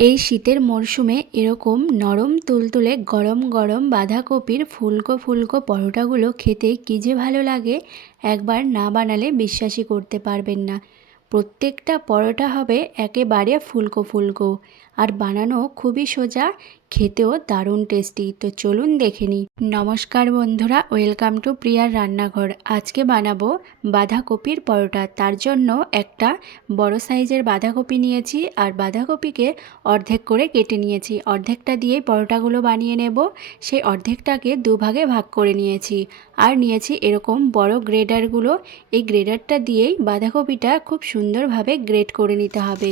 এই শীতের মরশুমে এরকম নরম তুলতুলে গরম গরম বাঁধাকপির ফুলকো ফুলকো পরোটাগুলো খেতে কী যে ভালো লাগে, একবার না বানালে বিশ্বাসই করতে পারবেন না। প্রত্যেকটা পরোটা হবে একেবারে ফুলকো ফুলকো। আর বানানো খুবই সোজা, খেতেও দারুণ টেস্টি তো চলুন দেখে নিই। নমস্কার বন্ধুরা ওয়েলকাম টু প্রিয়ার রান্নাঘর। আজকে বানাবো বাঁধাকপির পরোটা। তার জন্য একটা বড় সাইজের বাঁধাকপি নিয়েছি আর বাঁধাকপিকে অর্ধেক করে কেটে নিয়েছি। অর্ধেকটা দিয়েই পরোটাগুলো বানিয়ে নেব। সেই অর্ধেকটাকে দুভাগে ভাগ করে নিয়েছি। আর নিয়েছি এরকম বড় গ্রেডারগুলো এই গ্রেডারটা দিয়েই বাঁধাকপিটা খুব সুন্দরভাবে গ্রেড করে নিতে হবে।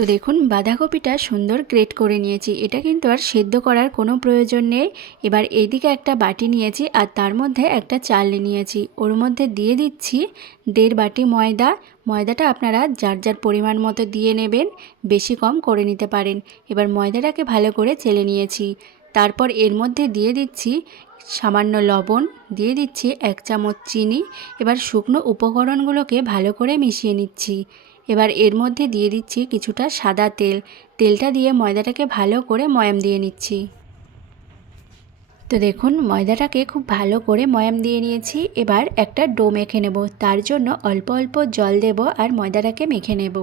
তো দেখুন, বাঁধাকপিটা সুন্দর গ্রেট করে নিয়েছি। এটা কিন্তু আর সেদ্ধ করার কোনো প্রয়োজন নেই। এবার এদিকে একটা বাটি নিয়েছি আর তার মধ্যে একটা চালনি নিয়েছি। ওর মধ্যে দিয়ে দিচ্ছি দেড় বাটি ময়দা। ময়দাটা আপনারা যার যার পরিমাণ মতো দিয়ে নেবেন, বেশি কম করে নিতে পারেন। এবার ময়দাটাকে ভালো করে চেলে নিয়েছি। তারপর এর মধ্যে দিয়ে দিচ্ছি সামান্য লবণ, দিয়ে দিচ্ছি এক চামচ চিনি। এবার শুকনো উপকরণগুলোকে ভালো করে মিশিয়ে নিচ্ছি। এবার এর মধ্যে দিয়ে দিচ্ছি কিছুটা সাদা তেল। তেলটা দিয়ে ময়দাটাকে ভালো করে ময়াম দিয়ে নিচ্ছি। তো দেখুন, ময়দাটাকে খুব ভালো করে ময়াম দিয়ে নিয়েছি। এবার একটা ডো মেখে নেব। তার জন্য অল্প অল্প জল দেব আর ময়দাটাকে মেখে নেব।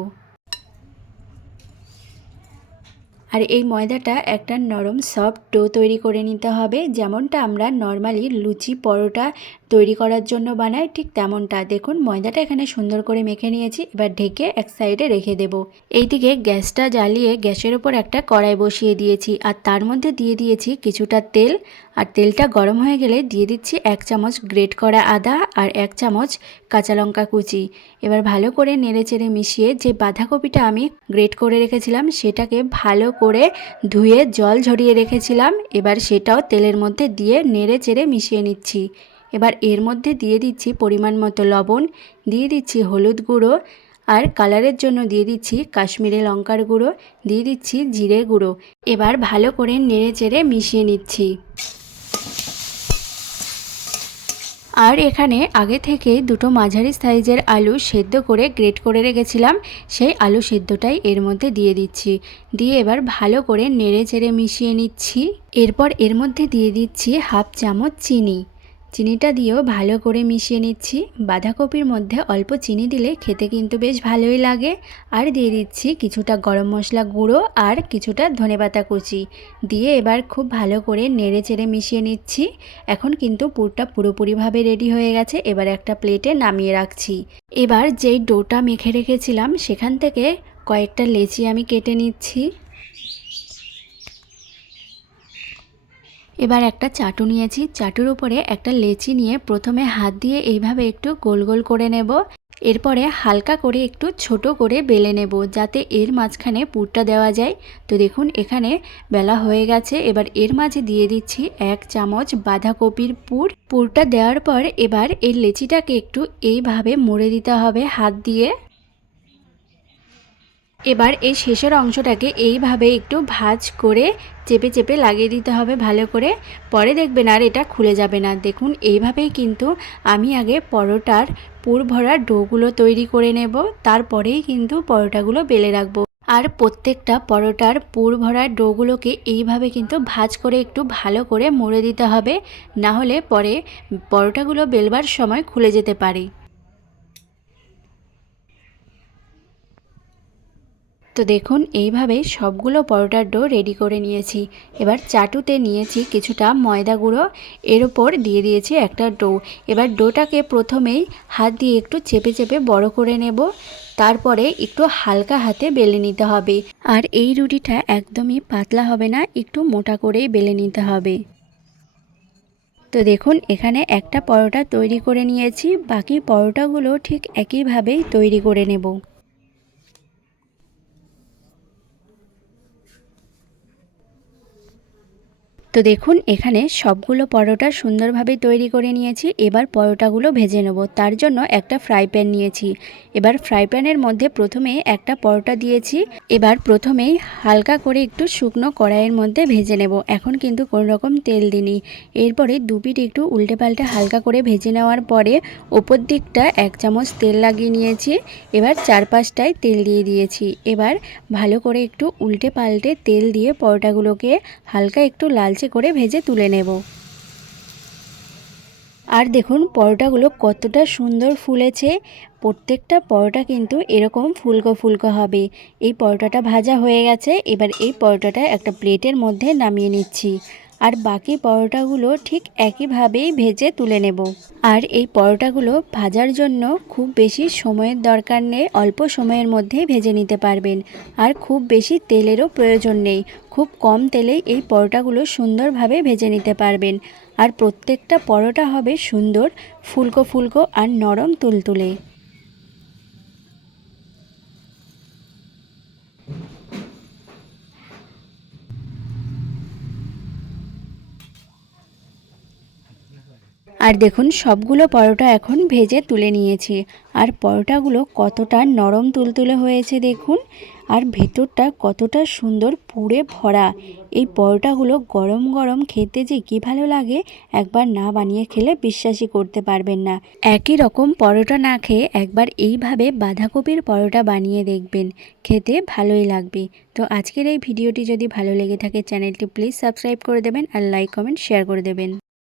আর এই ময়দাটা একটা নরম সফট ডো তৈরি করে নিতে হবে। যেমনটা আমরা নর্মালি লুচি, পরোটা তৈরি করার জন্য বানাই, ঠিক তেমনটা। দেখুন, ময়দাটা এখানে সুন্দর করে মেখে নিয়েছি, এবার ঢেকে এক সাইডে রেখে দেব। এইদিকে গ্যাসটা জ্বালিয়ে গ্যাসের ওপর একটা কড়াই বসিয়ে দিয়েছি, আর তার মধ্যে দিয়ে দিয়েছি কিছুটা তেল। আর তেলটা গরম হয়ে গেলে দিয়ে দিচ্ছি এক চামচ গ্রেট করা আদা আর এক চামচ কাঁচা লঙ্কা কুচি। এবার ভালো করে নেড়ে চেড়ে মিশিয়ে যে বাঁধাকপিটা আমি গ্রেট করে রেখেছিলাম, সেটাকে ভালো করে ধুয়ে জল ঝরিয়ে রেখেছিলাম। এবার সেটাও তেলের মধ্যে দিয়ে নেড়ে চেড়ে মিশিয়ে নিচ্ছি। এবার এর মধ্যে দিয়ে দিচ্ছি পরিমাণ মতো লবণ, দিয়ে দিচ্ছি হলুদ গুঁড়ো আর কালারের জন্য দিয়ে দিচ্ছি কাশ্মীরি লঙ্কার গুঁড়ো, দিয়ে দিচ্ছি জিরে গুঁড়ো। এবার ভালো করে নেড়ে চেড়ে মিশিয়ে নিচ্ছি। আর এখানে আগে থেকে দুটো মাঝারি সাইজের আলু সেদ্ধ করে গ্রেট করে রেখেছিলাম, সেই আলু সেদ্ধটাই এর মধ্যে দিয়ে দিচ্ছি। দিয়ে এবার ভালো করে নেড়ে চেড়ে মিশিয়ে নিচ্ছি। এরপর এর মধ্যে দিয়ে দিচ্ছি হাফ চামচ চিনি। চিনিটা দিয়েও ভালো করে মিশিয়ে নিচ্ছি। বাঁধাকপির মধ্যে অল্প চিনি দিলে খেতে কিন্তু বেশ ভালোই লাগে। আর দিয়ে দিচ্ছি কিছুটা গরম মশলা গুঁড়ো আর কিছুটা ধনেপাতা কুচি। দিয়ে এবার খুব ভালো করে নেড়ে চেড়ে মিশিয়ে নিচ্ছি। এখন কিন্তু পুরটা পুরোপুরিভাবে রেডি হয়ে গেছে। এবার একটা প্লেটে নামিয়ে রাখছি। এবার যেই ডোটা মেখে রেখেছিলাম, সেখান থেকে কয়েকটা লেচি আমি কেটে নিচ্ছি। এবার একটা চাটু নিয়েছি। চাটুর উপরে একটা লেচি নিয়ে প্রথমে হাত দিয়ে এইভাবে একটু গোল গোল করে নেব। এরপরে হালকা করে একটু ছোট করে বেলে নেব যাতে এর মাঝখানে পুরটা দেওয়া যায়। তো দেখুন, এখানে বেলা হয়ে গেছে। এবার এর মাঝে দিয়ে দিচ্ছি এক চামচ বাঁধাকপির পুর। পুরটা দেওয়ার পর এবার এই লেচিটাকে একটু এইভাবে মুড়ে দিতে হবে হাত দিয়ে। এবার এই শেষের অংশটাকে এইভাবে একটু ভাজ করে চেপে চেপে লাগিয়ে দিতে হবে ভালো করে। পরে দেখবেন আর এটা খুলে যাবে না। দেখুন, এইভাবেই কিন্তু আমি আগে পরোটার পুর ভরা ডোগুলো তৈরি করে নেব। তারপরেই কিন্তু পরোটাগুলো বেলে রাখব। আর প্রত্যেকটা পরোটার পুর ভরা ডোগুলোকে এইভাবে কিন্তু ভাজ করে একটু ভালো করে মুড়ে দিতে হবে। না হলে পরে পরোটাগুলো বেলবার সময় খুলে যেতে পারে। তো দেখুন, এইভাবে সবগুলো পরোটার ডো রেডি করে নিয়েছি। এবার চাটুতে নিয়েছি কিছুটা ময়দা গুঁড়ো, এর ওপর দিয়ে দিয়েছি একটা ডো। এবার ডোটাকে প্রথমেই হাত দিয়ে একটু চেপে চেপে বড় করে নেব। তারপরে একটু হালকা হাতে বেলে নিতে হবে। আর এই রুটিটা একদমই পাতলা হবে না, একটু মোটা করেই বেলে নিতে হবে। তো দেখুন, এখানে একটা পরোটা তৈরি করে নিয়েছি। বাকি পরোটাগুলো ঠিক একইভাবেই তৈরি করে নেব। তো দেখুন, এখানে সবগুলো পরোটা সুন্দরভাবে তৈরি করে নিয়েছি। এবার পরোটাগুলো ভেজে নেব। তার জন্য একটা ফ্রাই প্যান নিয়েছি। এবার ফ্রাই প্যানের মধ্যে প্রথমে একটা পরোটা দিয়েছি। এবার প্রথমেই হালকা করে একটু শুকনো কড়াইয়ের মধ্যে ভেজে নেব। এখন কিন্তু কোনো রকম তেল দিইনি। এরপরে দুপিট একটু উল্টে পাল্টে হালকা করে ভেজে নেওয়ার পরে ওপর দিকটা এক চামচ তেল লাগিয়ে নিয়েছি। এবার চারপাশটায় তেল দিয়ে দিয়েছি। এবার ভালো করে একটু উল্টে পাল্টে তেল দিয়ে পরোটাগুলোকে হালকা একটু লালচে করে ভেজে তুলে নেব। আর দেখুন পরোটাগুলো কতটা সুন্দর ফুলেছে। প্রত্যেকটা পরোটা কিন্তু এরকম ফুলকো ফুলকো হবে। এই পরোটাটা ভাজা হয়ে গেছে। এবার এই পরোটাটা একটা প্লেটের মধ্যে নামিয়ে নিচ্ছি। আর বাকি পরোটাগুলো ঠিক একইভাবেই ভেজে তুলে নেব। আর এই পরোটাগুলো ভাজার জন্য খুব বেশি সময়ের দরকার নেই, অল্প সময়ের মধ্যেই ভেজে নিতে পারবেন। আর খুব বেশি তেলেরও প্রয়োজন নেই, খুব কম তেলেই এই পরোটাগুলো সুন্দরভাবে ভেজে নিতে পারবেন। আর প্রত্যেকটা পরোটা হবে সুন্দর, ফুলকো ফুলকো আর নরম তুলতুলে। আর দেখুন, সবগুলো পরোটা এখন ভেজে তুলে নিয়েছি। আর পরোটাগুলো কতটা নরম তুলতুলে হয়েছে দেখুন, আর ভেতরটা কতটা সুন্দর পুড়ে ভরা। এই পরোটাগুলো গরম গরম খেতে যে কী ভালো লাগে, একবার না বানিয়ে খেলে বিশ্বাসই করতে পারবেন না। একই রকম পরোটা না খেয়ে একবার এইভাবে বাঁধাকপির পরোটা বানিয়ে দেখবেন, খেতে ভালোই লাগবে। তো আজকের এই ভিডিওটি যদি ভালো লেগে থাকে, চ্যানেলটি প্লিজ সাবস্ক্রাইব করে দেবেন আর লাইক, কমেন্ট, শেয়ার করে দেবেন।